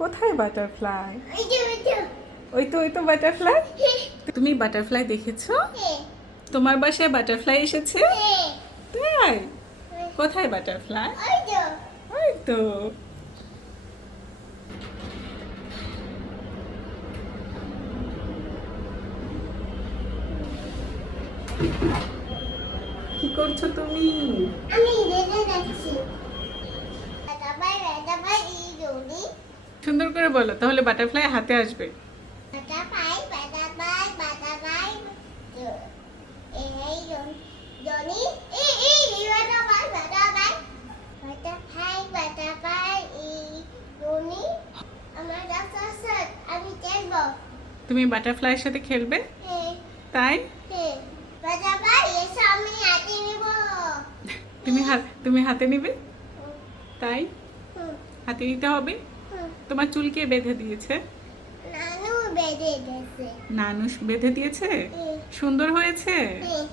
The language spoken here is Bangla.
কোথায় বাটারফ্লাই? ওই তো ওই তো বাটারফ্লাই? তুমি বাটারফ্লাই দেখেছ? তোমার বাসায় বাটারফ্লাই এসেছে? তাই? কোথায় বাটারফ্লাই? ওই ওই তো। কি করছ তুমি? আমি সুন্দর করে বলো তাহলে বাটারফ্লাই হাতে আসবে। তুমি বাটারফ্লাইয়ের সাথে খেলবে? তাই? বাটাবাই এসে আমি হাতে নিব। তুমি হাত তুমি হাতে নিবে? তাই? হাতে নিতে হবে? তোমার চুল কে বেঁধে দিয়েছে? নানু বেঁধে দিয়েছে। নানু বেঁধে দিয়েছে? হ্যাঁ। সুন্দর হয়েছে? হ্যাঁ। হ্যাঁ